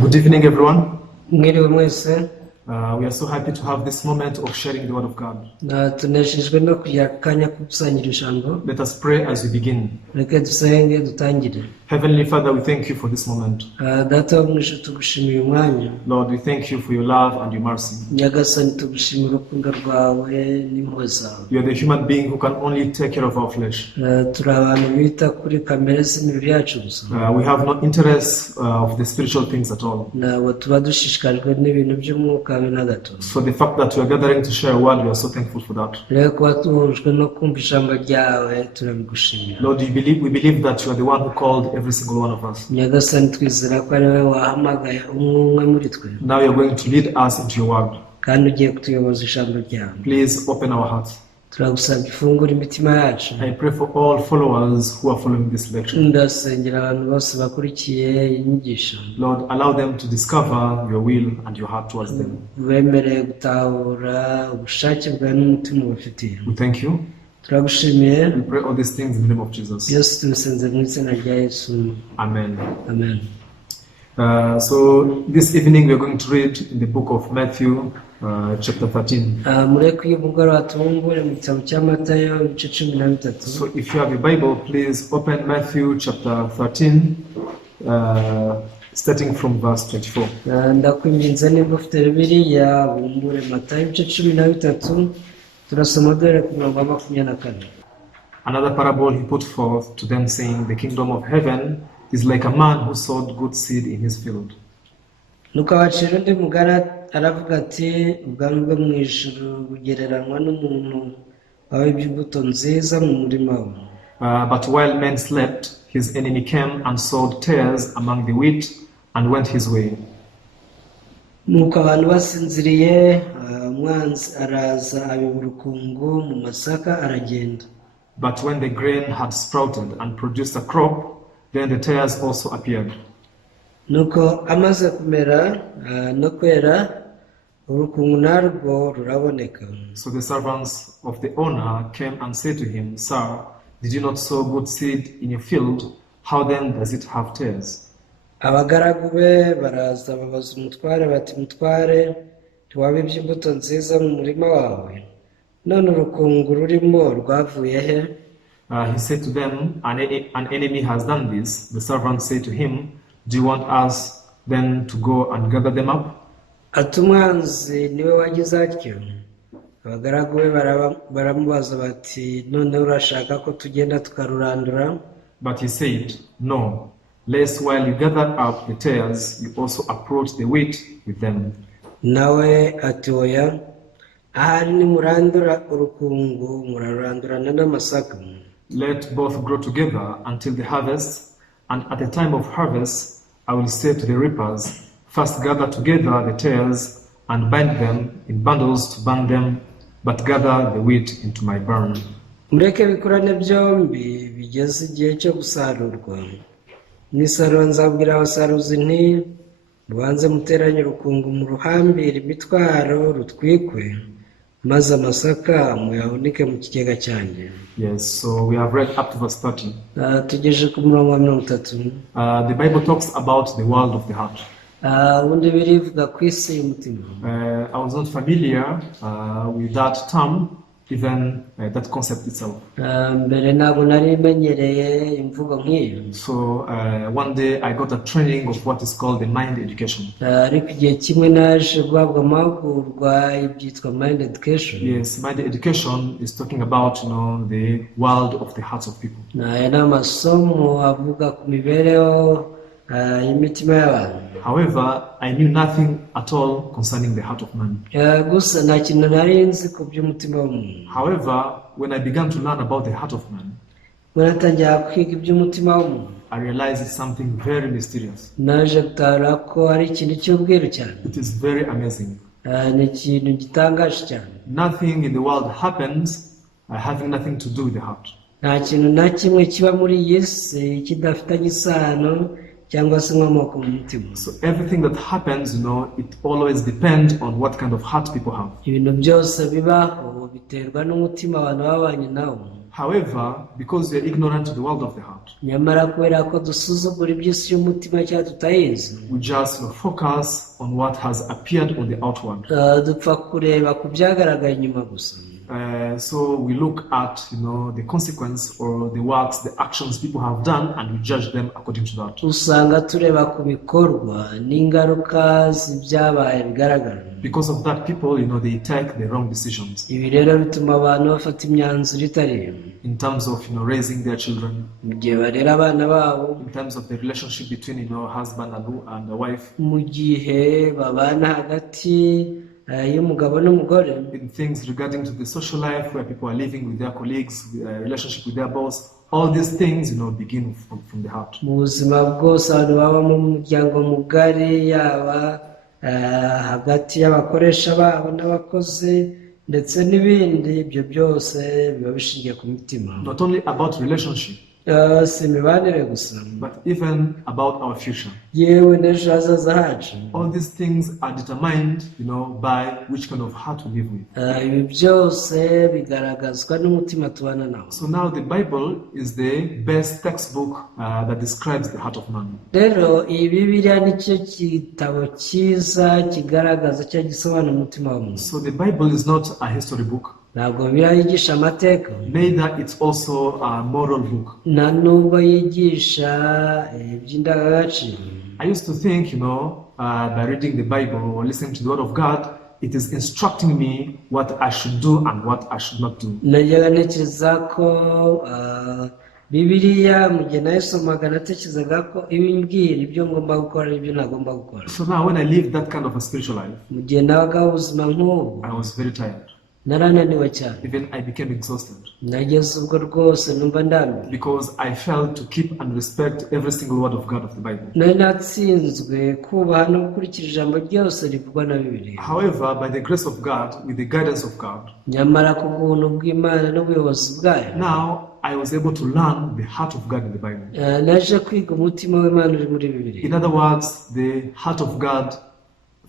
Good evening, everyone. Mwiriwe mwese. We are so happy to have this moment of sharing the word of God. Tuneshejwe no kugira akanya ko gusangira ijambo. Let us pray as we begin. Reka dusenge dutangire. Heavenly Father, we thank you for this moment. Data wo mwijuru tugushimiye umwanya. Lord, we thank you for your love and your mercy. Nyagasani tugushimira urukundo rwawe n'impuhwe zawe. You are the human being who can only take care of our flesh. Turi abantu bita kuri kamere z'imibiri yacu gusa. We have no interest of the spiritual things at all. Ntabwo tuba dushishikajwe n'ibintu by'umwuka na gato. So the fact that we are gathering to share a word, we are so thankful for that. Rero kuba tuhujwe no kumva ijambo ryawe turabigushimira. Lord, we believe that you are the one who called every single one of us. Nyagasani twizera ko ari wowe wahamagaye umwe muri twe. Now you are going to lead us into your word. Kandi ugiye kutuyoboza ijambo ryawe. Please open our hearts. Turagusaba ifungura imitima yacu. I pray for all followers who are following this lecture. Ndasengera abantu bose bakurikiye inyigisho. Lord, allow them to discover your will and your heart towards them. Wemereye gutahura ubushake bwawe n'umutima ubafitiye. We thank you. Turagushimiye. We pray all these things in the name of Jesus. Byose tubisenze mu izina rya Yesu. Amen. Amen. So this evening we are going to read in the book of Matthew, chapter 13. Mureke uyu mugoroba tuwumbure mu gitabo cya Matayo ibice 13. So if you have a Bible, please open Matthew chapter 13, starting from verse 24. Ndakwinginze niba ufite Bibiliya bumbure Matayo ibice 13 turasoma dore ku murongo wa 24. Another parable he put forth to them, saying, the kingdom of heaven is like a man who sowed good seed in his field. Nuko abacira undi mugara aravuga ati ubwami bwo mu ijuru bugereranywa n'umuntu wawe iby'imbuto nziza mu murima we. But while men slept, his enemy came and sowed tares among the wheat and went his way. Nuko abantu basinziriye umwanzi araza abiba urukungu mu masaka aragenda. But when the grain had sprouted and produced a crop, then the tares also appeared. Nuko amaze kumera no kwera urukungu narwo ruraboneka. So the servants of the owner came and said to him, Sir, did you not sow good seed in your field? How then does it have tares? Abagaragu be baraza babaza umutware bati mutware ntiwabibye imbuto nziza mu murima wawe, none urukungu rurimo rwavuye he? He said to them, an enemy has done this. The servants said to him, do you want us then to go and gather them up? Ati umwanzi niwe wagize atyo. Abagaragu be baramubaza bati none urashaka ko tugenda tukarurandura? But he said, no, lest while you gather up the tares, you also approach the wheat with them. Nawe ati oya, ahari nimurandura urukungu murarandurana n'amasaka. Let both grow together until the harvest, and at the time of harvest I will say to the reapers, first gather together the tares and bind them in bundles to burn them, but gather the wheat into my barn. Mureke bikurane byombi bigeze igihe cyo gusarurwa. Nisarura nzabwira abasaruzi nti mubanze muteranye urukungu mu ruhambire imitwaro rutwikwe, maze amasaka muyahunike mu kigega cyanjye. Yes, so we have read up to verse 30. Tugeje ku murongo wa 30. The Bible talks about the world of the heart. Ubundi birivuga ku isi y'umutima. I was not familiar with that term, even that concept itself. Mbere ntabwo nari menyereye imvugo nk'iyo. So one day I got a training of what is called the mind education. Ariko igihe kimwe naje guhabwa amahugurwa ibyitwa mind education. Yes, mind education is talking about, the world of the hearts of people. Aya ni amasomo avuga ku mibereho y'imitima y'abantu. However, I knew nothing at all concerning the heart of man. Gusa nta kintu nari nzi ku by'umutima w'umuntu. However, when I began to learn about the heart of man, natangira kwiga iby'umutima w'umuntu, I realized it's something very mysterious. naje gutahura ko ari ikintu cy'ubwiru cyane. It is very amazing. Ni ikintu gitangaje cyane. Nothing in the world happens having nothing to do with the heart. Nta kintu na kimwe kiba muri iyi si kidafitanye isano cyangwa se inkomoko mu mutima. So everything that happens, it always depends on what kind of heart people have. Ibintu byose bibaho biterwa n'umutima abantu babanye nawo. However, because we are ignorant to the world of the heart, nyamara kubera ko dusuzugura iby'isi y'umutima cyangwa tutayizi, we just focus on what has appeared on the outward. dupfa kureba ku byagaragaye inyuma gusa. So we look at, the consequence or the works, the actions people have done, and we judge them according to that. Usanga tureba ku bikorwa n'ingaruka z'ibyabaye bigaragara. Because of that, people, they take the wrong decisions Ibi rero bituma abantu bafata imyanzuro itari in terms of, raising their children, mu gihe barera abana babo, in terms of the relationship between, husband and a wife, mu gihe babana hagati y'umugabo n'umugore, in things regarding to the social life where people are living with their colleagues, relationship with their boss. All these things, begin from the heart. mu buzima bwose abantu baba mu muryango mugari, yaba hagati y'abakoresha babo n'abakozi ndetse n'ibindi, ibyo byose biba bishingiye ku mitima. Not only about relationship, si imibanire gusa, but even about our future. yewe n'ejo hazaza hacu. All these things are determined, by which kind of heart we live with. Ibi byose bigaragazwa n'umutima tubana nawo. So now the Bible is the best textbook that describes the heart of man. Rero iyi Bibiliya nicyo gitabo cyiza kigaragaza cyangwa gisobanura umutima w'umuntu. So the Bible is not a history book. Ntabwo Bibiliya yigisha amateka, Neither it's also a moral book. nta nubwo yigisha iby'indangagaciro. I used to think, by reading the Bible or listening to the Word of God, it is instructing me what I should do and what I should not do. Najyaga ntekereza ko Bibiliya mu gihe nayisomaga natekerezaga ko ibimbwira ibyo ngomba gukora n'ibyo ntagomba gukora. So now when I live that kind of a spiritual life, Mu gihe nabagaho ubuzima nk'ubu, I was very tired. narananiwe cyane, Even I became exhausted nageze ubwo rwose numva ndambiwe, because I failed to keep and respect every single word of God of the Bible. nari natsinzwe kubaha no gukurikira ijambo ryose rivugwa na Bibiliya. However, by the grace of God, with the guidance of God, Nyamara ku bw'ubuntu bw'Imana n'ubuyobozi bwayo, now I was able to learn the heart of God in the Bible. naje kwiga umutima w'Imana uri muri Bibiliya. In other words, the heart of God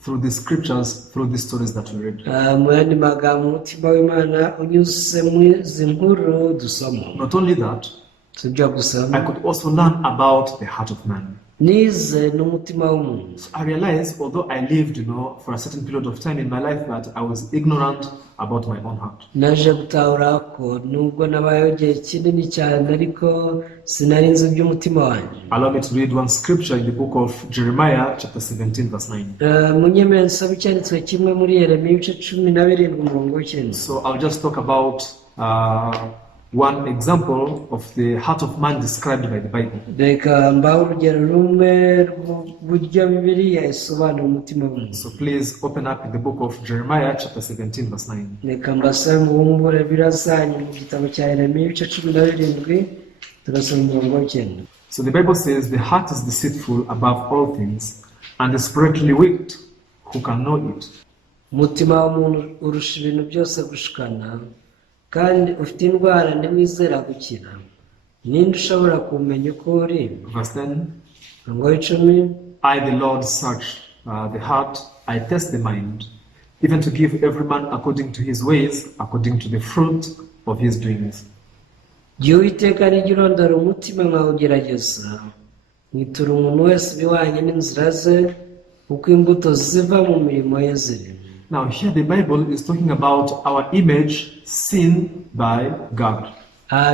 through the scriptures, through the stories that we read. Mu yandi magambo, umutima w'Imana unyuze mu izi nkuru dusoma. Not only that, Si ibyo gusa, I could also learn about the heart of man. nize n'umutima w'umuntu. So I realized, although I lived, for a certain period of time in my life, that I was ignorant about my own heart. Naje gutahura ko nubwo nabayeho igihe kinini cyane ariko sinari nzi iby'umutima wanjye. Allow me to read one scripture in the book of Jeremiah, chapter 17, verse 9. Munyemere nsaba icyanditswe kimwe muri Yeremiya ibice 17 umurongo w'icyenda. So I'll just talk about one example of the heart of man described by the Bible. Reka mbaho urugero rumwe rw'uburyo Bibiliya isobanura umutima w'umuntu. So please open up in the book of Jeremiah, chapter 17, verse 9. Reka mbasabe mubumbure birazanye mu gitabo cya Yeremiya ibice 17 turasoma umurongo w'icyenda. So the Bible says, the heart is deceitful above all things and desperately wicked. Who can know it? Umutima w'umuntu urusha ibintu byose gushikana, kandi ufite indwara ntiwizera gukira. Ninde ushobora kumenya uko uri? Verse 10. Umurongo w'icumi. I, the Lord, search the heart, I test the mind, even to give every man according to his ways, according to the fruit of his doings. Jye Uwiteka nijya urondora umutima nkawugerageza, nkitura umuntu wese ibihwanye n'inzira ze, uko imbuto ziva mu mirimo ye ziri. Now here the Bible is talking about our image seen by God.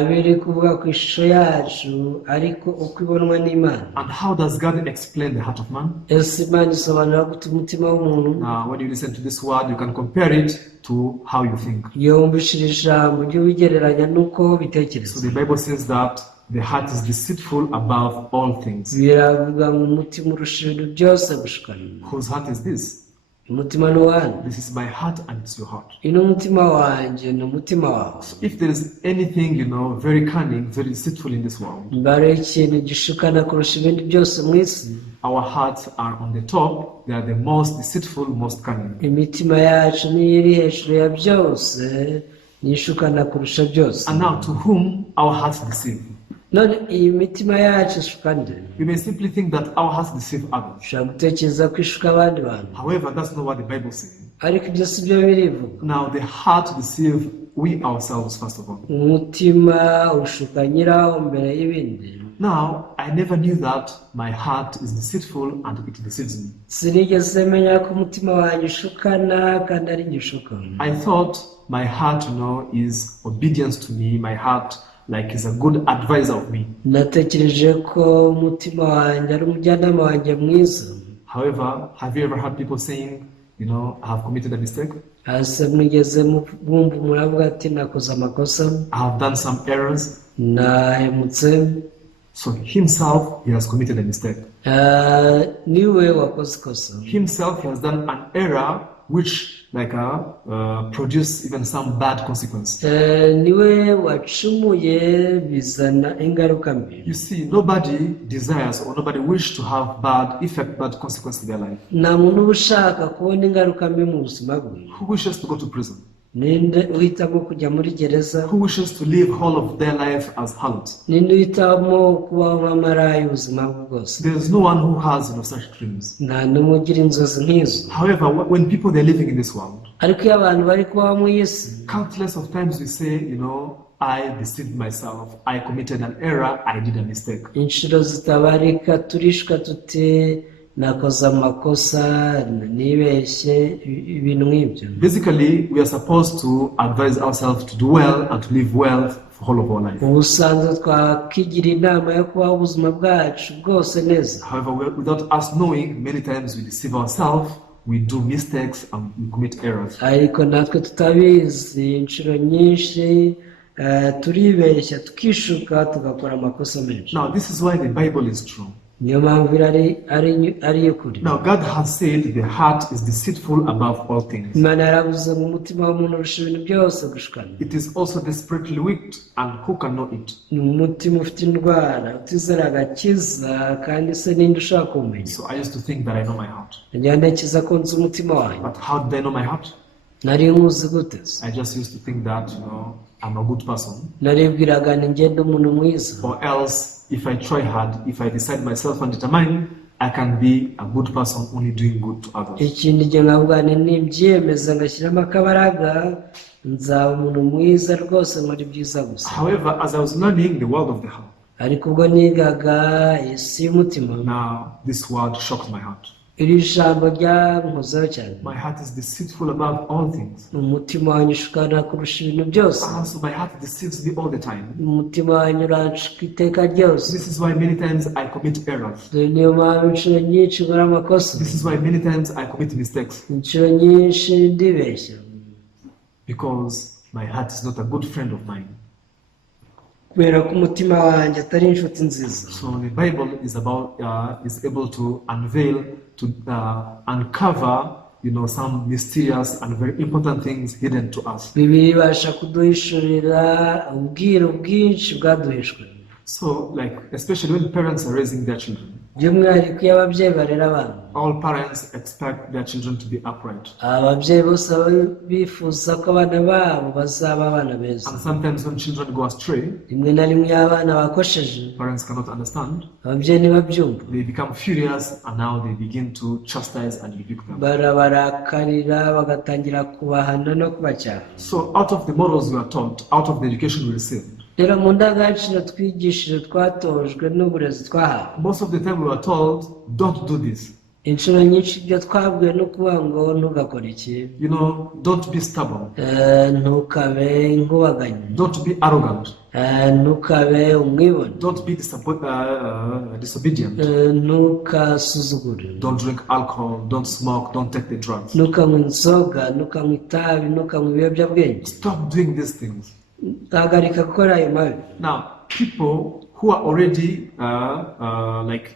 Biri kuvuga ku ishusho yacu ariko uko ibonwa n'Imana. And how does God explain the heart of man? Ese Imana isobanura gute umutima w'umuntu? Now when you listen to this word, you can compare it to how you think. Iyo wumvishije ijambo ujye ubigereranya n'uko So bitekereza. the Bible says that the heart is deceitful above all things. Biravuga ngo umutima urusha ibintu byose gushikana. Whose heart is this? Umutima ni uwanjye. This is my heart and it's your heart. Ino umutima wanjye ni umutima wawe. If there is anything, very cunning, very deceitful in this world, Mbare ikintu gishukana kurusha ibindi byose mu isi, our hearts are on the top. They are the most deceitful, most cunning. imitima yacu niyo iri hejuru ya byose, nishukana kurusha byose. And now to whom our hearts deceive? none iyi mitima yacu ishuka nde? We may simply think that our hearts deceive others. ushobora gutekereza ko ishuka abandi bantu, However, that's not what the Bible says. ariko ibyo si byo birivuga. Now, the heart deceives we ourselves, first of all. umutima ushuka nyirawo mbere y'ibindi. Now, I never knew that my heart is deceitful and it deceives me. sinigeze menya ko umutima wanjye ushukana kandi ari njye ushuka. I thought my heart, is obedience to me. My heart, is a good advisor of me. natekereje ko umutima wanjye ari umujyanama wanjye mwiza. However, have you ever heard people saying, I have committed a mistake? hasi mwigeze bumva umuntu avuga ati nakoze amakosa, I have done some errors. nahemutse. So himself, he has committed a mistake. niwe wakoze ikosa. Himself, he has done an error which produce even some bad consequence. niwe wacumuye bizana ingaruka mbi. You see, nobody desires or nobody wishes to have bad consequence in their life. nta muntu uba ushaka kubona ingaruka mbi mu buzima bwe. Who wishes to go to prison? ninde uhitamo kujya muri gereza? Who wishes to live all of their life as harlots? ninde uhitamo kubaho nk'amarayi ubuzima bwe bwose? There is no one who has such dreams. nta n'umwe ugira inzozi nk'izo. However, when people they're living in this world, ariko iyo abantu bari kubaho mu isi, countless of times we say, I deceived myself, I committed an error, I did a mistake. inshuro zitabarika turishwa tuti nakoze amakosa, nibeshye, ibintu nk'ibyo. Basically, we are supposed to advise ourselves to do well and to live well for all of our life. ubusanzwe twakigira inama yo kubaho ubuzima bwacu bwose neza. However, without us knowing, many times we deceive ourselves, we do mistakes and we commit errors. ariko natwe tutabizi inshuro nyinshi turibeshya tukishuka tugakora amakosa menshi. Now, this is why the Bible is true. niyo mpamvu ari y'ukuri. Now, God has said the heart is deceitful above all things. imana yaravuze ngo umutima w'umuntu urusha ibintu byose gushukana. It is also desperately wicked, and who can know it? ni umutima ufite indwara utizera agakiza, kandi se ninde ushaka kumenya? So I used to think that I know my heart. njya ntekereza ko nzi umutima wanjye. But how did I know my heart? nari nkuzi gute se? I just used to think that, I'm a good person. naribwiraga ni ngende umuntu mwiza. Or else, if I try hard, if I decide myself and determine, I can be a good person only doing good to others. ikindi gihe nkavuga ni nimbyiyemeza ngashyiramo akabaraga, nzaba umuntu mwiza rwose nkora ibyiza gusa. However, as I was learning the world of the heart, ariko ubwo nigaga isi y'umutima, now this word shocked my heart. iri jambo ryankozeho cyane. My heart is deceitful above all things. umutima wanjye ushukana kurusha ibintu byose. So my heart deceives me all the time. umutima wanjye uranshuka iteka ryose. This is why many times I commit errors. niyo mpamvu inshuro nyinshi nkora amakosa. This is why many times I commit mistakes. inshuro nyinshi ndibeshya. Because my heart is not a good friend of mine. kubera ko umutima wanjye atari inshuti nziza. So the Bible is is able to unveil, to uncover, some mysterious and very important things hidden to us. bibiliya ibasha kuduhishurira ubwiru bwinshi bwaduhishwe. So, especially when parents are raising their children, by'umwihariko iyo ababyeyi barera abana, all parents expect their children to be upright. ababyeyi bose baba bifuza ko abana babo bazaba abana beza. And sometimes when children go astray, rimwe na rimwe iyo abana bakosheje, parents cannot understand. ababyeyi ntibabyumva, They become furious and now they begin to chastise and rebuke them. barabarakarira bagatangira kubahana no kubacyaha. So out of the morals we are taught, out of the education we receive, rero mu ndangagaciro twigishije twatojwe n'uburezi twahawe, most of the time we are told, don't do this. inshuro nyinshi ibyo twabwiwe no kuvuga ngo ntugakore iki, Don't be stubborn. ntukabe inkubaganyi, Don't be arrogant. ntukabe umwibone, Don't be disobedient. ntukasuzugure, Don't drink alcohol. Don't smoke. Don't take the drugs. ntukanywa inzoga, ntukanywa itabi, ntukanywa ibiyobyabwenge. Stop doing these things. hagarika gukora ayo mabi. Now, people who are already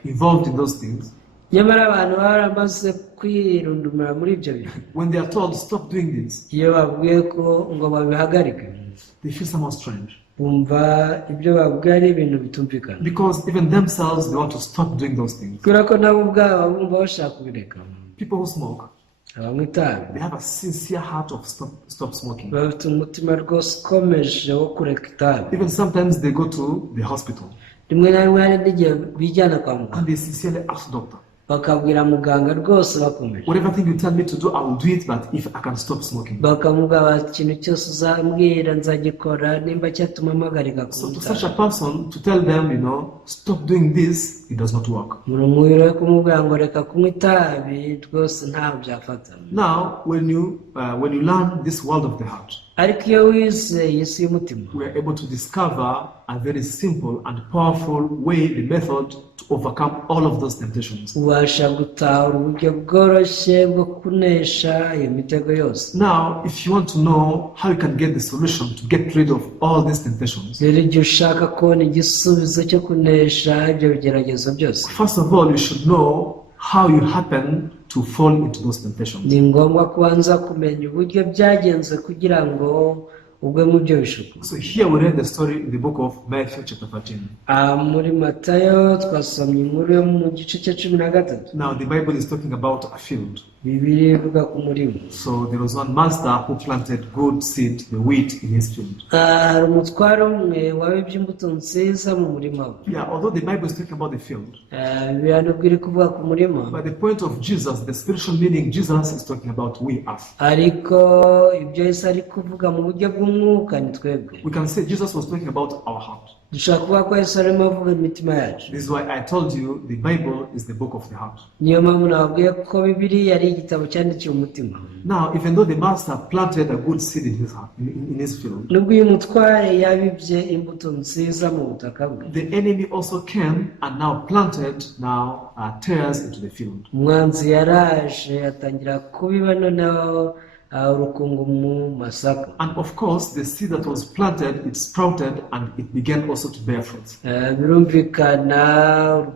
involved in those things, nyamara abantu baba baramaze kwirundumira muri ibyo bintu, when they are told stop doing this, iyo babwiye ko ngo babihagarike, they feel somehow strange. bumva ibyo babwiye ari ibintu bitumvikana. Because even themselves, they want to stop doing those things. kubera ko nabo ubwabo bumva bashaka kubireka. People who smoke, abanywa itabi they have a sincere heart of stop smoking. bafite umutima rwose ukomeje wo kureka itabi. Even sometimes they go to the hospital rimwe na rimwe hari n'igihe bijyana kwa and muganga they sincerely ask doctor, bakabwira muganga rwose bakomeje, whatever thing you tell me to do, I will do it, but if I can stop smoking. bakamubwira bati ikintu cyose uzambwira nzagikora nimba cyatuma mpagarika So kunywa to such a itabi. person, to tell them, stop doing this, it does not work. muri umubiri we kumubwira ngo reka kunywa itabi rwose ntaho byafata. Now, when you learn this world of the heart, ariko iyo wizeye isi y'umutima we are able to discover a very simple and powerful way, the method to overcome all of those temptations. ubasha gutahura uburyo bworoshye bwo kunesha iyo mitego yose. Now, if you want to know how you can get the solution to get rid of all these temptations, rero igihe ushaka kubona igisubizo cyo kunesha ibyo bigeragezo byose, first of all, you should know how you happen to fall into those temptations. ni ngombwa kubanza kumenya uburyo byagenze kugira ngo ugwe mu byo bishuko. So here we read the story in the book of Matthew chapter 13. muri Matayo twasomye inkuru yo mu gice cya 13. Now the Bible is talking about a field. Bibiliya ivuga ku murimo. So there was one master who planted good seed, the wheat, in his field. hari umutware umwe wabibye imbuto nziza mu murima we. Yeah, although the Bible is talking about the field, Bibiliya nubwo iri kuvuga ku murima, but the point of Jesus, the spiritual meaning, Jesus is talking about we us. ariko ibyo Yesu ari kuvuga mu buryo bw'umwuka ni twebwe. We can say Jesus was talking about our heart. dushobora kuvuga ko Yesu arimo avuga imitima yacu. This is why I told you the Bible is the book of the heart. niyo mpamvu nababwiye ko Bibiliya ari igitabo cyandikiwe umutima. Now, even though the master planted a good seed in his heart, in his field, nubwo uyu mutware yabibye imbuto nziza mu butaka bwe, the enemy also came and now planted tares into the field. umwanzi yaraje atangira kubiba noneho urukungu mu masaka. And of course, the seed that was planted, it sprouted and it began also to bear fruit. birumvikana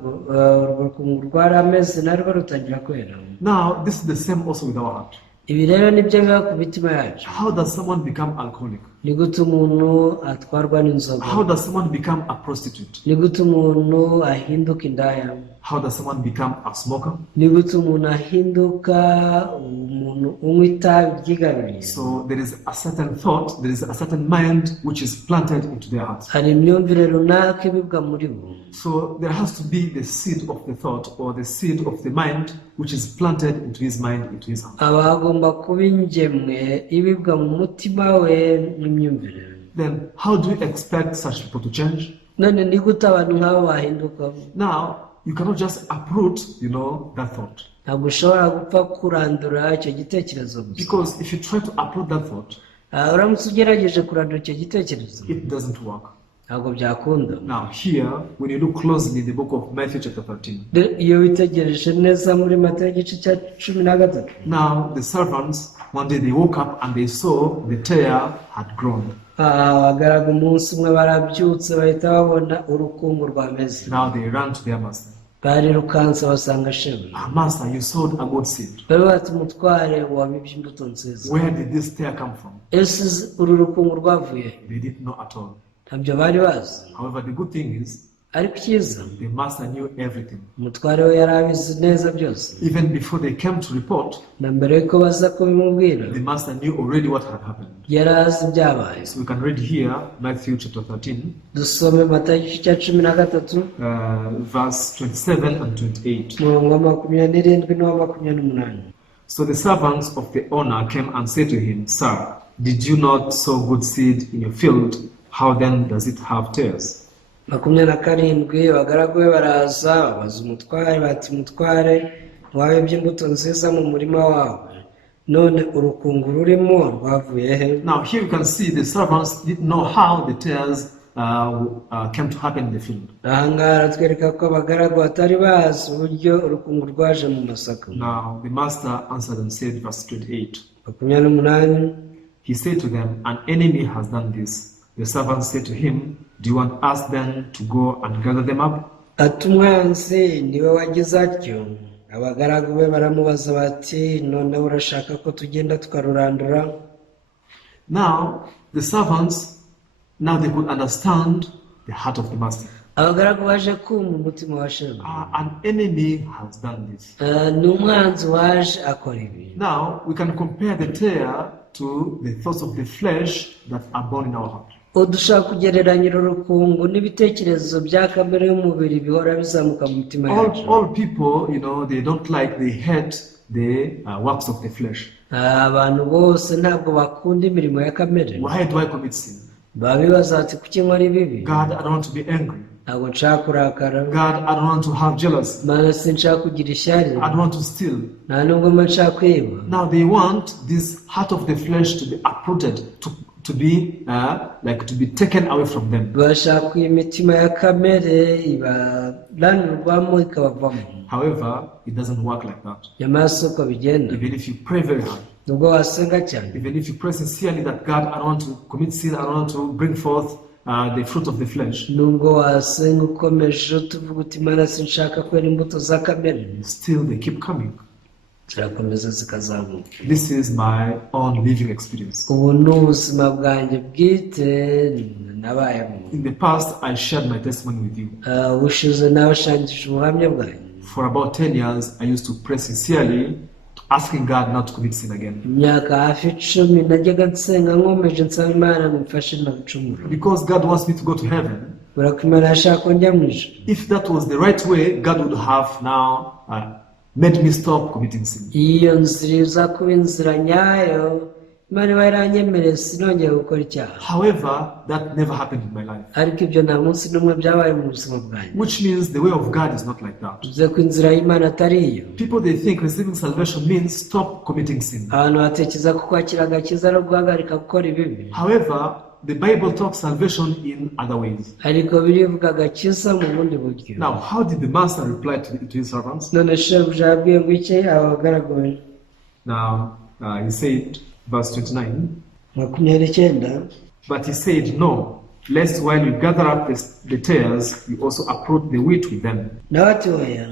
urwo rukungu rwarameze narwo rutangira kwera. Now, this is the same also with our heart. ibi rero nibyo biba ku mitima yacu. How does someone become alcoholic? ni gute umuntu atwarwa n'inzoga? How does someone become a prostitute? ni gute umuntu ahinduka indaya? How does someone become a smoker? ni gute umuntu ahinduka umuntu unywa itabi ryigaruriye? So there is a certain thought, there is a certain mind which is planted into their hearts. hari imyumvire runaka ibibwa muri bo. So there has to be the seed of the thought or the seed of the mind which is planted into his mind, into his heart. aba hagomba kuba ingemwe ibibwa mu mutima we n'imyumvire. Then how do you expect such people to change? none ni gute abantu nk'abo bahinduka? Now, you cannot just uproot, that thought. ntabwo ushobora gupfa kurandura icyo gitekerezo gusa. Because if you try to uproot that thought, uramutse ugerageje kurandura icyo gitekerezo, it doesn't work. ntabwo byakunda. Now here, when you look closely in the book of Matthew chapter 13, iyo witegereje neza muri Matayo igice cya 13, now the servants, one day they woke up and they saw the tare had grown. abagaragu umunsi umwe barabyutse bahita babona urukungu rwameze. Now they ran to their master. barirukanse basanga shebuja. Master, you sowed a good seed. bari bati umutware wabibye imbuto nziza. Where did this tare come from? ese uru rukungu rwavuye? They didn't know at all. ntabyo bari bazi. However, the good thing is, ariko icyiza, the master knew everything. umutware we yari abizi neza byose. Even before they came to report, na mbere yuko baza kubimubwira, the master knew already what had happened. yari azi ibyabaye. So we can read here, Matthew chapter 13, dusome Matayo igice cya 13, verse 27 and 28. umurongo wa 27 n'uwa 28. So the servants of the owner came and said to him, Sir, did you not sow good seed in your field? How then does it have tares? 27 abagaragu be baraza babaza umutware bati umutware wabibye imbuto nziza mu murima wawe, none urukungu rurimo rwavuye he? Now here you can see the servants didn't know how the tares came to happen in the field. ahangaha aratwereka ko abagaragu batari bazi uburyo urukungu rwaje mu masaka. Now the master answered and said, verse 28, 28, he said to them, an enemy has done this. The servants said to him, do you want us then to go and gather them up? ati umwanzi niwe wagize atyo. abagaragu be baramubaza bati none urashaka ko tugenda tukarurandura? Now the servants, now they could understand the heart of the master. abagaragu baje kumva umutima wa shebuja. An enemy has done this. Ni umwanzi waje akora ibi. Now we can compare the tear to the thoughts of the flesh that are born in our heart. Udushaka kugereranya urukungu n'ibitekerezo bya kamere y'umubiri bihora bizamuka mu mitima yacu. All people, they don't like, they hate the works of the flesh. Abantu bose ntabwo bakunda imirimo ya kamere. Why do I commit sin? Babibaza ati kuki nkora ibibi? God, I don't want to be angry. Ntabwo nshaka kurakara. God, I don't want to have jealousy. Mana sinshaka kugira ishyari. I don't want to steal. Nta nubwo mba nshaka kwiba. Now they want this heart of the flesh to be uprooted, to be to be taken away from them. Bashaka imitima ya kamere ibaranurwamo ikabavamo. However, it doesn't work like that. Nyamara si uko bigenda. Even if you pray very hard, nubwo wasenga cyane, even if you pray sincerely that God, I don't want to commit sin, I don't want to bring forth the fruit of the flesh, nubwo wasenga ukomeje tuvuga uti Mana sinshaka kwera imbuto za kamere, still they keep coming. zirakomeza zikazamuka. This is my own living experience. Ubu ni ubuzima bwanjye bwite nabayemo. In the past, I shared my testimony with you. Ubushize nabashangije ubuhamya bwanjye. For about 10 years, I used to pray sincerely, asking God not to commit sin again. Imyaka hafi 10 najyaga nsenga nkomeje nsaba Imana mumfashe ntabicumuro. Because God wants me to go to heaven. Barakumara ashaka ko njya mu ijuru. If that was the right way, God would have now made me stop committing sin. Iyo nzira iza kuba inzira nyayo, Imana iba yaranyemereye sinongeye gukora icyaha. However, that never happened in my life. Ariko ibyo nta munsi n'umwe byabaye mu buzima bwanjye. Which means the way of God is not like that. Bivuze ko inzira y'Imana atari iyo. People, they think receiving salvation means stop committing sin. Abantu batekereza ko kwakira agakiza no guhagarika gukora ibibi. However, the Bible talks salvation in other ways. Ariko birivuga agakiza mu bundi buryo. Now, how did the master reply to his servants? None shebuja yabwiye ngo iki abagaragu be? Now, he said, verse 29, 29. but he said, no, lest while you gather up the tares, you also uproot the wheat with them. Nawe ati oya,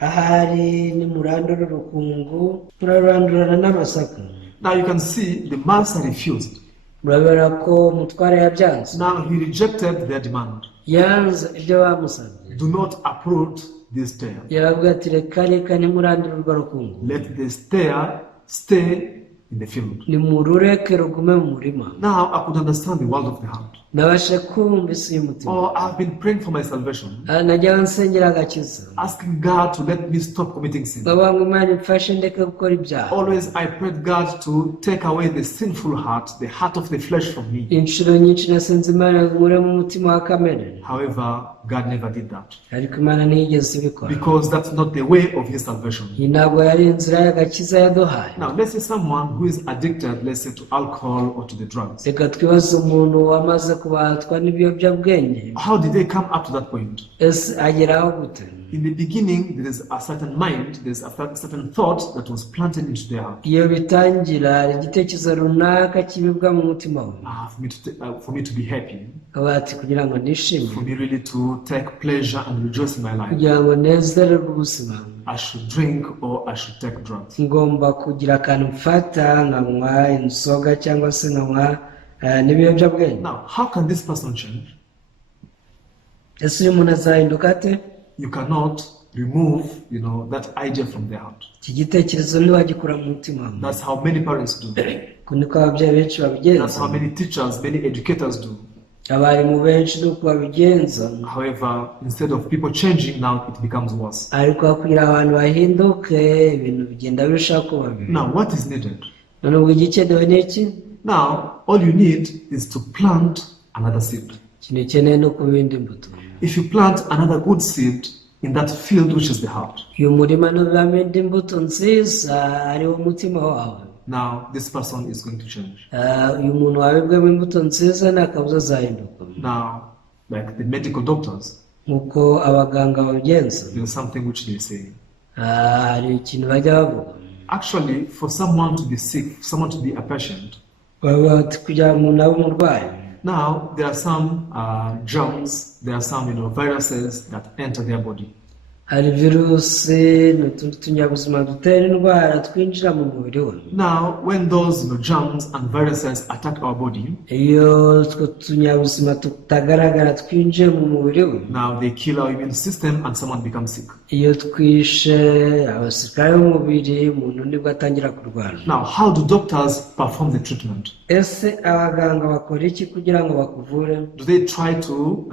ahari nimurandura urukungu murarandurana n'amasaka. Now you can see the master refused. Murabona ko umutware yabyanze. Now he rejected their demand. Yanze ibyo bamusabye. Do not uproot this tare. Yarabwira ati reka nimurandura urwo rukungu. Let this tare stay in the field. Nimurureke rugume mu murima. Now I could understand the world of the heart. Nabashe kumva isi y'umutima. Oh, I've been praying for my salvation, Najya nsengera agakiza. asking God to let me stop committing sin. Ngo Imana imfashe ndeke gukora ibyaha. Always I prayed God to take away the sinful heart, the heart of the flesh from me. Inshuro nyinshi nasenze Imana nkure mu mutima wa kamere. However, God never did that. Ariko Imana ntiyigeze ibikora. Because that's not the way of his salvation. Iyi ntabwo yari inzira y'agakiza yaduhaye. Now, let's say someone who is addicted, let's say, to alcohol or to the drugs. Reka twibaze umuntu wamaze kubatwa n'ibiyobyabwenge. How did they come up to that point? Ese ageraho gute? In the beginning, there is a certain mind, there's a certain thought that was planted into their heart. Iyo bitangira hari igitekerezo runaka kibibwa mu mutima we. For me to be happy, Ati kugira ngo nishime, for me really to take pleasure and rejoice in my life, kugira ngo nezererwe ubuzima, I should drink or I should take drugs. ngomba kugira akantu mfata nkanywa inzoga cyangwa se nkanywa n'ibiyobyabwenge. Now, how can this person change? Ese uyu muntu azahinduka ate? You cannot remove, that idea from their heart. Iki gitekerezo ntiwagikura mu mutima wawe. That's how many parents do. Niko ababyeyi benshi babigenza. That's how many teachers, many educators do. Abarimu benshi nuko babigenza. However, instead of people changing, now it becomes worse. Ariko kugira abantu bahinduke ibintu bigenda birushaho kuba bibi. Now, what is needed? None ubwo igikenewe ni iki? Now, all you need is to plant another seed. Ikintu ukeneye no kubindi imbuto. If you plant another good seed in that field which is the heart, uyu murima nubamo indi mbuto nziza ariwo umutima wawe. now this person is going to change. Uyu muntu wabibwemo imbuto nziza nta kabuza azahinduka. Now, like the medical doctors, nkuko abaganga babigenza, there is something which they say. hari ikintu bajya bavuga. Actually, for someone to be sick, someone to be a patient, kugira ngo umuntu abe umurwayi, now there are some germs, there are some viruses that enter their body. hari virusi n'utundi tunyabuzima dutera indwara twinjira mu mubiri we. Now, when those germs and viruses attack our body, iyo utwo tunyabuzima tutagaragara twinjiye mu mubiri we, now they kill our immune system and someone becomes sick. iyo twishe abasirikare b'umubiri, umuntu nibwo atangira kurwara. Now, how do doctors perform the treatment? ese abaganga bakora iki kugira ngo bakuvure? Do they try to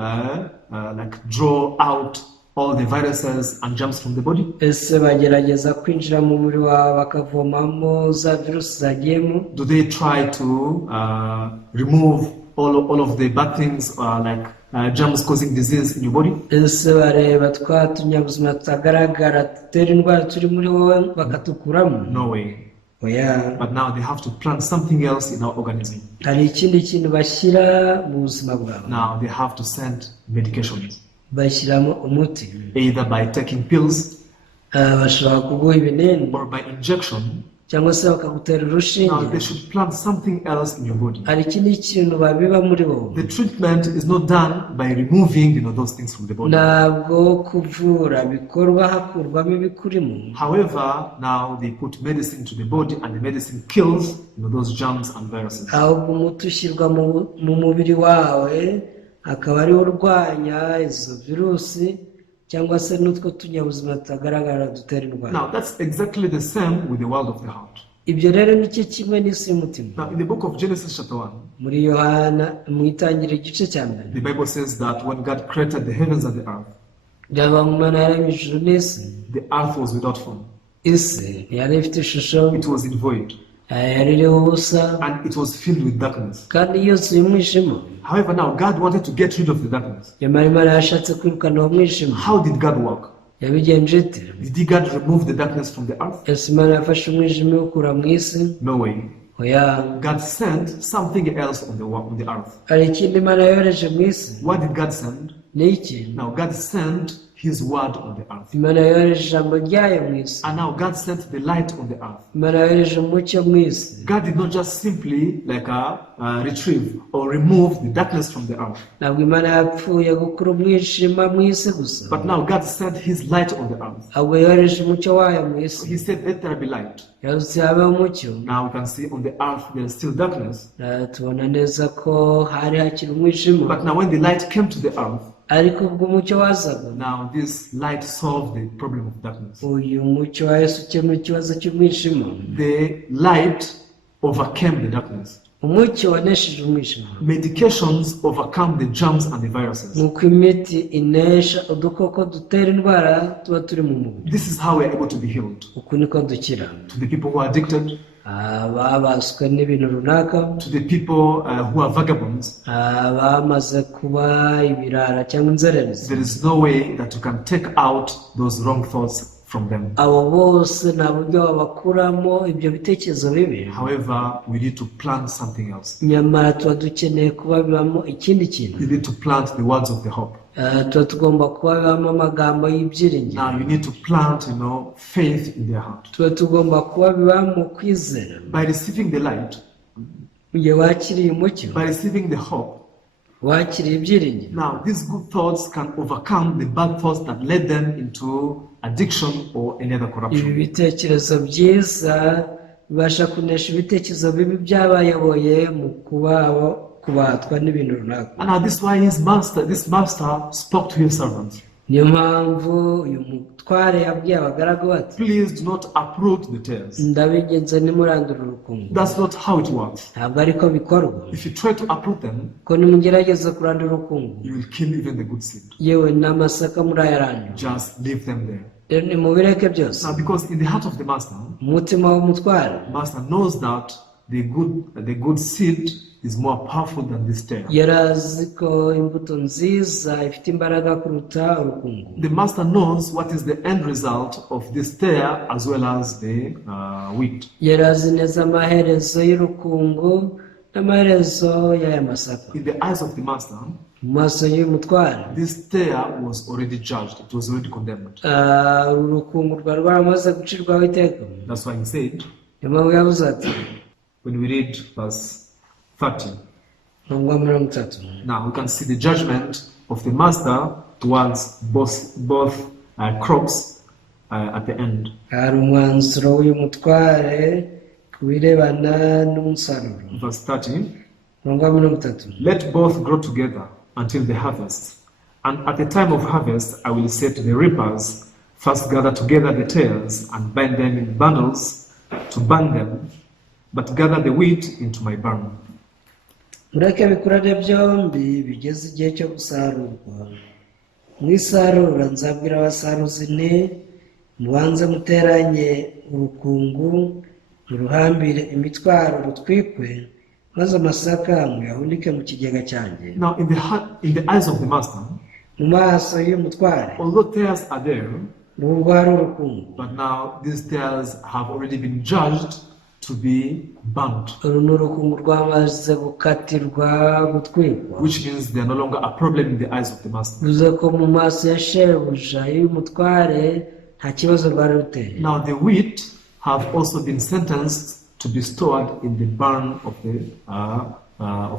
like draw out all the viruses and germs from the body? ese bagerageza kwinjira mu mubiri wawe bakavomamo za virusi zagiyemo? Do they try to remove all of the bad things like germs causing disease in your body? ese bareba twa tunyabuzima tutagaragara dutera indwara turi muri wowe bakatukuramo? No way. oya. But now they have to plant something else in our organism. hari ikindi kintu bashyira mu buzima bwawe. Now they have to send medications, bashyiramo umuti. either by taking pills bashobora kuguha ibinini or by injection. cyangwa se bakagutera Now urushinge. they should plant something else in your body. hari ikindi kintu babiba muri wowe. The treatment is not done by removing those things from the body. ntabwo kuvura bikorwa hakurwamo ibikurimo. However, now they put medicine to the body and the medicine kills those germs and viruses. ahubwo umuti ushyirwa mu mubiri wawe akaba ariwo urwanya izo virusi cyangwa se n'utwo tunyabuzima tutagaragara dutera indwara. Now that's exactly the same with the world of the heart. ibyo rero nicyo kimwe n'isi y'umutima. Now in the book of Genesis chapter 1, muri yohana mu itangiriro igice cya mbere, the Bible says that when God created the heavens and the earth, byaba mu mana yaremye ijuru n'isi, the earth was without form. isi yari ifite ishusho, It was in void, yari iriho ubusa and it was filled with darkness. kandi yose y'umwijima. However, now God wanted to get rid of the darkness. nyamara imana yashatse kwirukana uwo mwijima. How did God work? yabigenje ite? Did God remove the darkness from the earth? ese imana yafashe umwijima iwukura mu isi? No way. oya. God sent something else on the earth. hari ikindi imana yohereje mu isi. What did God send? ni iki? Now God sent His word on the earth. imana yohereje ijambo ryayo mu isi. And now God sent the light on the earth. imana yohereje umucyo mu isi. God did not just simply retrieve or remove the darkness from the earth. ntabwo imana yapfuye gukura umwijima mu isi gusa, But now God sent His light on the earth. ahubwo yohereje umucyo wayo mu isi. He said, let there be light. yavuze habeho umucyo. Now we can see on the earth there is still darkness. tubona neza ko hari hakiri umwijima, But now when the light came to the earth, ariko ubwo umucyo wazaga, now this light solved the problem of darkness. uyu mucyo wa Yesu ukemura ikibazo cy'umwijima. The light overcame the darkness. umucyo wanesheje umwijima. Medications overcome the germs and the viruses. nuko imiti inesha udukoko dutera indwara tuba turi mu mubiri. This is how we are able to be healed. uku niko dukira. To the people who are addicted, ababaswe n'ibintu runaka, to the people who are vagabonds, abamaze kuba ibirara cyangwa inzererezi, there is no way that you can take out those wrong thoughts from them. abo bose nta buryo babakuramo ibyo bitekerezo bibi. However, we need to plant something else. nyamara tuba dukeneye kubabibamo ikindi kintu. You need to plant the words of the hope. tuba tugomba kubabibamo amagambo y'ibyiringiro. Now you need to plant, faith in their heart. tuba tugomba kubabibamo kwizera. By receiving the light, mu gihe wakiriye umucyo, by receiving the hope, wakiriye ibyiringiro, now these good thoughts can overcome the bad thoughts that led them into addiction or any other ibi corruption. bitekerezo byiza bibasha kunesha ibitekerezo bibi byabayoboye mu kubatwa n'ibintu runaka. And now this is why this master spoke to his servants. niyo mpamvu uyu mutware yabwiye abagaragu bati, Please do not uproot the tares. ndabigenze nimurandura urukungu. That's not how it works. ntabwo ariko bikorwa. If you try to uproot them, ko nimugerageza kurandura urukungu, you will kill even the good seed. yewe n'amasaka murayarandura. Just leave them there. rero nimubireke byose. Now, because in the heart of the master, umutima w'umutware master knows that the good seed is more powerful than this tare. yari azi ko imbuto nziza ifite imbaraga kuruta urukungu. The master knows what is the end result of this tare as well as the wheat. yari azi neza amaherezo y'urukungu n'amaherezo y'aya masaka. In the eyes of the master, mu maso y'umutware, this tare was already judged. It was already condemned. uru rukungu rwari rwaramaze gucirwaho iteka. That's why he said, niyo mpamvu yavuze ati, when we read verse 30, mirongo 30, now we can see the judgment of the master towards both crops at the end. hari umwanzuro w'uyu mutware ku birebana n'umusaruro. Verse 30. Umurongo wa 30. Let both grow together until the harvest. And at the time of harvest, I will say to the reapers, first gather together the tares and bind them in bundles to burn them, but gather the wheat into my barn. Mureke bikurane byombi bigeze igihe cyo gusarurwa. Mwisarura nzabwira abasaruzi nti mubanze muteranye urukungu muruhambire imitwaro rutwikwe maze amasaka muyahunike mu kigega cyanjye. Now in the eyes of the master, mu maso y'umutware although tares are there, nubwo hari urukungu, but now these tares have already been judged to be burnt, uru ni urukungu rwamaze gukatirwa gutwikwa, which means they are no longer a problem in the eyes of the master. bivuze ko mu maso ya shebuja y'umutware nta kibazo rwari ruteye. Now the wheat have also been sentenced to be stored in the barn of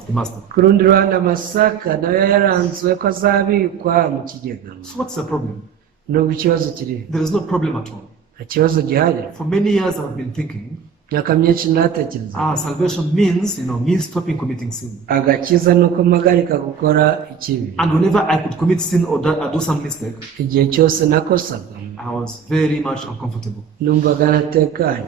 the master. Ku rundi ruhande amasaka nayo yaranzwe ko azabikwa mu kigega. So what's the problem? Nubwo ikibazo kiri, There is no problem at all. nta kibazo gihari. For many years I've been thinking, Myaka myinshi natekereza salvation means, me stopping committing sin. agakiza ni uko mpagarika gukora ikibi. And whenever I could commit sin or do some mistake, Igihe cyose nakosaga I was very much uncomfortable. numvaga natekanye.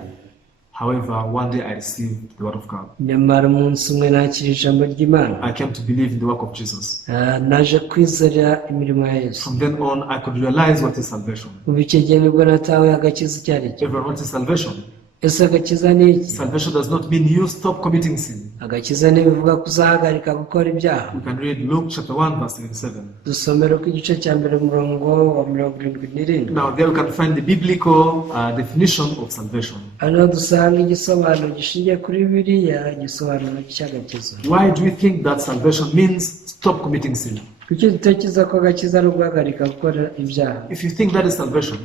However, one day I received the word of God. Nyamara umunsi umwe nakira ijambo ry'Imana. I came to believe in the work of Jesus. Naje kwizera imirimo ya Yesu. From then on, I could realize what is salvation. Ubu icyo gihe nibwo natawe agakiza icyo ari cyo. Everyone, what is salvation? Ese agakiza ni iki? Salvation does not mean you stop committing sin. Agakiza ntibivuga ko uzahagarika gukora ibyaha. We can read Luke chapter 1 verse 77. Dusomera ku igice cya mbere umurongo wa 77. Now there we can find the biblical definition of salvation. Hano dusanga igisobanuro gishingiye kuri Bibiliya, igisobanuro cy'agakiza. Why do we think that salvation means stop committing sin? Kuki dutekereza ko agakiza ari uguhagarika gukora ibyaha? If you think that is salvation,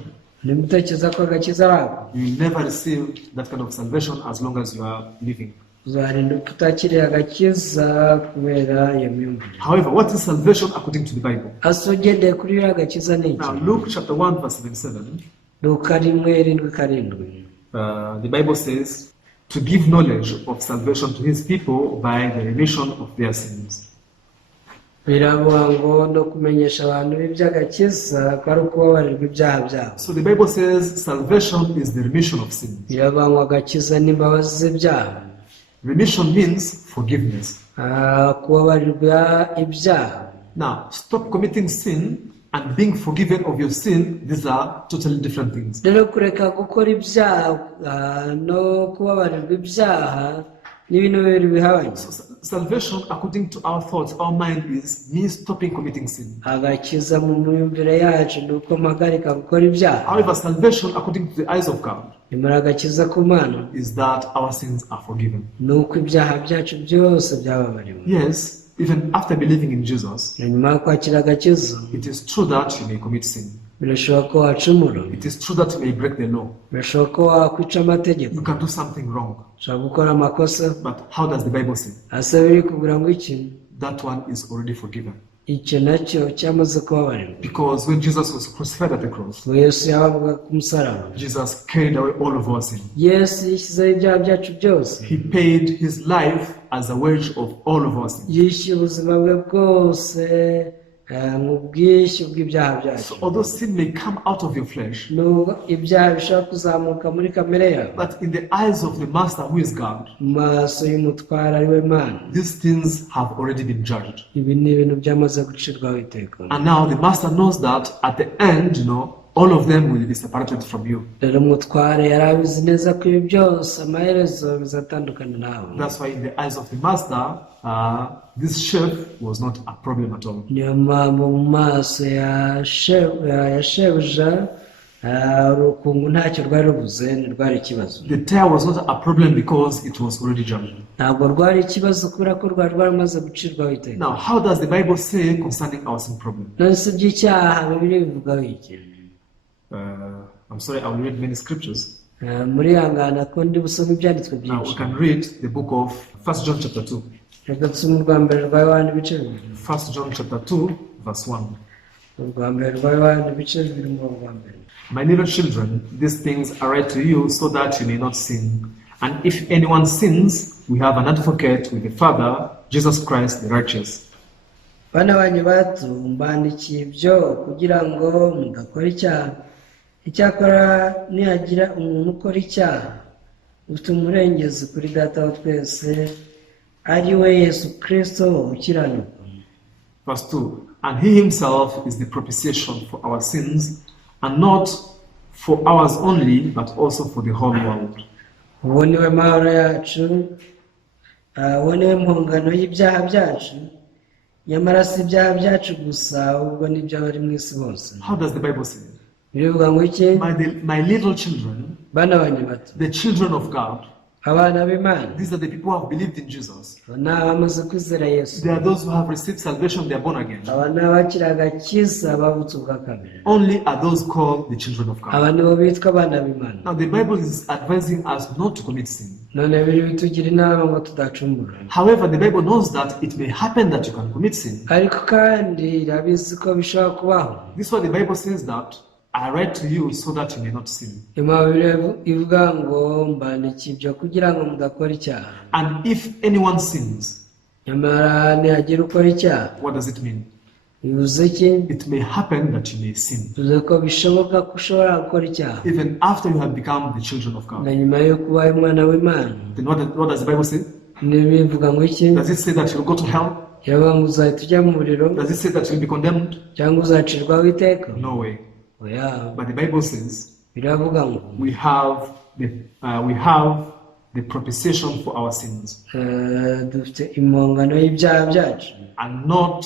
Nimutekereza ko agakiza wako you will never receive that kind of salvation as long as you are living. uzarinda utakiriye agakiza kubera iyo myumvire. However, what is salvation according to the Bible? Asogendeye kuri iyo agakiza ni iki? Now Luke chapter 1 verse 77, Luka 1:7. the Bible says, to give knowledge of salvation to his people by the remission of their sins. Biravuga ngo no kumenyesha abantu iby'agakiza ko ari ukubabarirwa ibyaha byabo. So the Bible says salvation is the remission of sins. Biravuga ngo agakiza n'imbabazi z'ibyaha. Remission means forgiveness. Kubabarirwa ibyaha. Now, stop committing sin and being forgiven of your sin, these are totally different things. Rero kureka gukora ibyaha no kubabarirwa ibyaha ni ibintu bibiri bihabanye. So, salvation, according to our thoughts, our mind is me stopping committing sin. Agakiza mu myumvire yacu ni uko mpagarika gukora ibyaha. However, salvation, according to the eyes of God, Nyamara agakiza ku Mana is that our sins are forgiven. ni uko ibyaha byacu byose byababariwe. Yes, even after believing in Jesus, Na nyuma yo kwakira agakiza it is true that you may commit sin. birashoboka ko wacumura, It is true that you may break the law. birashoboka ko wakwica amategeko, You can do something wrong. ushobora gukora amakosa. But how does the Bible say? Ase biri kugira ngo iki? That one is already forgiven. Icyo nacyo cyamaze kubabarirwa. Because when Jesus was crucified at the cross, Ubwo Yesu yabaga ku musaraba, Jesus carried away all of our sin. Yesu yishyizeho ibyaha byacu byose. He paid his life as a wage of all of our sin. Yishyuye ubuzima bwe bwose mu bwishyu bw'ibyaha byacu. So although sin may come out of your flesh, Nubwo ibyaha bishobora kuzamuka muri kamere yawe, but in the eyes of the Master who is God, mu maso y'umutwara ari we Mana, these things have already been judged. ibi ni ibintu byamaze gucirwaho iteka. And now the Master knows that at the end, all of them will be separated from you. Rero umutware yari abizi neza ko ibi byose amaherezo bizatandukana nawe. That's why in the eyes of the Master, this sheaf was not a problem at all. Niyo mpamvu mu maso ya shebuja urukungu ntacyo rwari rubuze, ntirwari ikibazo. The tear was not a problem because it was already judged. Ntabwo rwari ikibazo kubera ko rwari rwaramaze gucirwaho iteka. Now, how does the Bible say concerning our sin problem? None se iby'icyaha Bibiliya bivugaho iki? I'm sorry, I will read many scriptures. Muri hangana ko ndi busome ibyanditswe Now, we byinshi. can read the book of 1 John chapter 2. Reka dusome urwa mbere rwa Yohana ibice bibiri. 1 John chapter 2, verse 1. urwa mbere rwa Yohana ibice bibiri umurongo wa mbere. My little children, these things are read to you so that you may not sin. And if anyone sins, we have an advocate with the Father, Jesus Christ the righteous. Bana banyu bato mbandikiye ibyo kugira ngo mudakora icyaha. Icyakora nihagira umuntu ukora icyaha, ufite umurengezi kuri Data wa twese, ari we Yesu Kristo ukiranuka. Verse 2. And he himself is the propitiation for our sins, and not for ours only, but also for the whole world. Uwo niwe mahoro yacu, uwo niwe mpongano y'ibyaha byacu, nyamara si ibyaha byacu gusa, ahubwo n'iby'abari mu isi bose. How does the Bible say? Birivuga ngo iki? My little children, Bana banyu bato, the children of God, abana b'Imana, these are the people who have believed in Jesus. ni abamaze kwizera Yesu. They are those who have received salvation, they are born again. Aba ni abakira agakiza bavutse ubwa kabiri. Only are those called the children of God. Aba nibo bitwa abana b'Imana. Now the Bible is advising us not to commit sin. None biri bitugira inama ngo tudacumura. However, the Bible knows that it may happen that you can commit sin. Ariko kandi irabizi ko bishobora kubaho. This is why the Bible says that I write to you so that you may not sin. Impamvu ivuga ngo mbandikiye ibyo kugira ngo mudakora icyaha. And if anyone sins, Nyamara nihagira ukora icyaha, what does it mean? bivuze iki? It may happen that you may sin. Bivuze ko bishoboka ko ushobora gukora icyaha Even after you have become the children of God. na nyuma yo kuba umwana w'Imana. Then what does the Bible say? Bivuga ngo iki? Does it say that you'll go to hell? Yaba ngo uzahita ujya mu muriro Does it say that you'll be condemned? cyangwa uzacirwaho iteka? No way. Oya, But the Bible says biravuga ngo we have the propitiation for our sins, dufite impongano y'ibyaha byacu, and not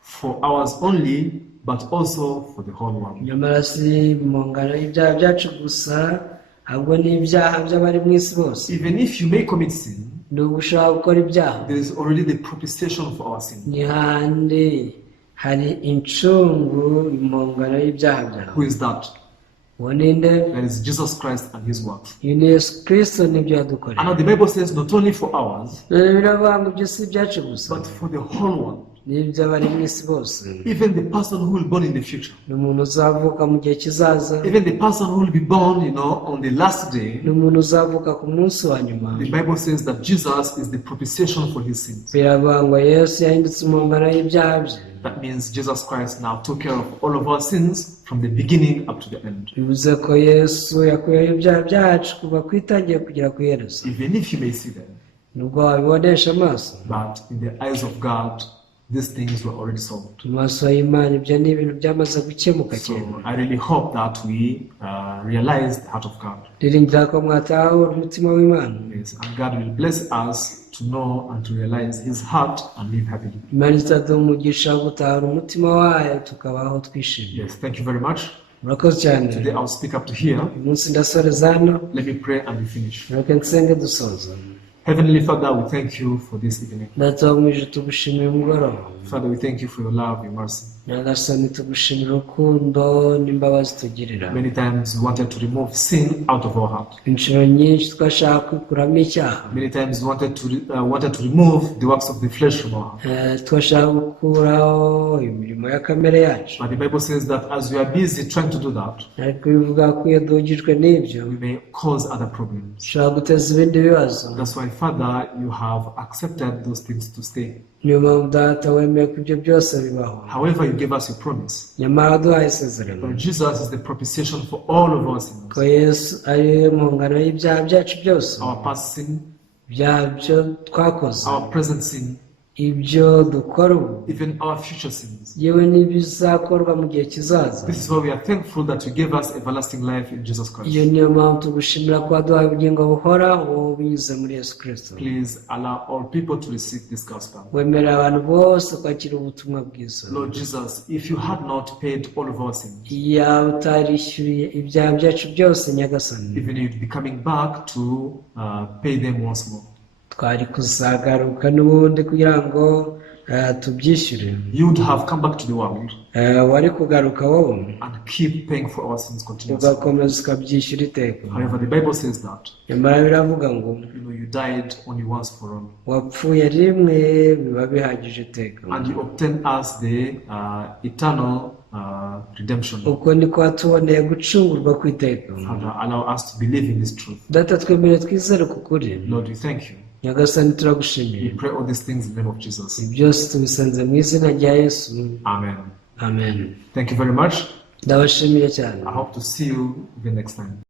for ours only, but also for the whole world. nyamara si impongano y'ibyaha byacu gusa, ahubwo n'ibyaha by'abari mu isi bose. Even if you may commit sin, Nubwo ushobora gukora ibyaha, there is already the propitiation for our sin. ni handi hari incungu, impongano y'ibyaha byawe. Who is that? Uwo ni nde? That is Jesus Christ and his works. Uyu ni Yesu Kristo n'ibyo And yadukoreye. now the Bible says not only for ours, None biravuga ngo ibyo si ibyacu gusa, but for the whole world. n'iby'abari mu isi bose. Even the person who will be born in the future. Ni umuntu uzavuka mu gihe kizaza, Even the person who will be born, on the last day. ni umuntu uzavuka ku munsi wa nyuma. The Bible says that Jesus is the propitiation for his sins. Biravuga ngo Yesu yahindutse impongano y'ibyaha bye. That means Jesus Christ now took care of all of our sins from the beginning up to the end. Bivuze ko Yesu yakuyeho ibyaha byacu kuva ku itangira kugera ku iherezo. Even if you may see them, Nubwo wabibonesha amaso, but in the eyes of God, these things were already solved. mu maso y'Imana ibyo ni ibintu byamaze gukemuka So cyane. I really hope that we realize the heart of God. Ndiringira ko mwatahura umutima w'Imana. Yes, and God will bless us to know and to realize his heart and live happily. Imana itaduha umugisha wo gutahura umutima wayo tukabaho twishimye. Yes, thank you very much. Murakoze cyane. Today I'll speak up to here. Uyu munsi ndasoreza hano, Let me pray and we finish. reka nsenge dusoza. Heavenly Father, we thank you for this evening. Data wo mu ijuru tugushimiye umugoroba. Father, we thank you for your love, your mercy. Nyagasani tugushimira urukundo n'imbabazi tugirira. Many times we wanted to remove sin out of our heart. Inshuro nyinshi twashaka kwikuramo icyaha. Many times we wanted to remove the works of the flesh from our heart. Twashaka gukuraho imirimo ya kamere yacu. But the Bible says that as we are busy trying to do that, Ariko bivuga ko iyo duhugijwe n'ibyo, we may cause other problems. dushobora guteza ibindi bibazo. That's why, Father, you have accepted those things to stay. Niyo mpamvu Data wemeye ko ibyo byose bibaho. However, you gave us your promise. Nyamara waduhaye isezerano But Jesus is the propitiation for all of our sins. ko Yesu ari impongano y'ibyaha byacu byose. Our past sin, Ibyaha byo twakoze, our present sin, ibyo dukora ubu, even our future sins. yewe n'ibizakorwa mu gihe kizaza. This is why we are thankful that you gave us everlasting life in Jesus Christ. Iyo niyo mpamvu tugushimira ko waduhaye ubugingo buhoraho binyuze muri Yesu Kristo. Please allow all people to receive this gospel. Wemerera abantu bose kwakira ubutumwa bwiza. Lord Jesus, if you had not paid all of our sins, Iyo utarishyuriye ibyaha byacu byose Nyagasani, even you'd be coming back to pay them once more. twari kuzagaruka n'ubundi kugira ngo tubyishyure. You would have come back to the world Wari kugaruka wowe and keep paying for our sins continuously. ugakomeza ukabyishyura iteka. However, the Bible says that Nyamara biravuga ngo you died only once for all, wapfuye rimwe biba bihagije iteka. and you obtained us the eternal redemption. Uko niko watuboneye gucungurwa kw'iteka. Father, allow us to believe in this truth. Data twemere twizere ku kuri. Lord, we thank you. Nyagasani turagushimiye. We pray all these things in the name of Jesus. Ibi byose tubisenze mu izina rya Yesu. Amen. Amen. Thank you very much. Ndabashimiye cyane. I hope to see you the next time.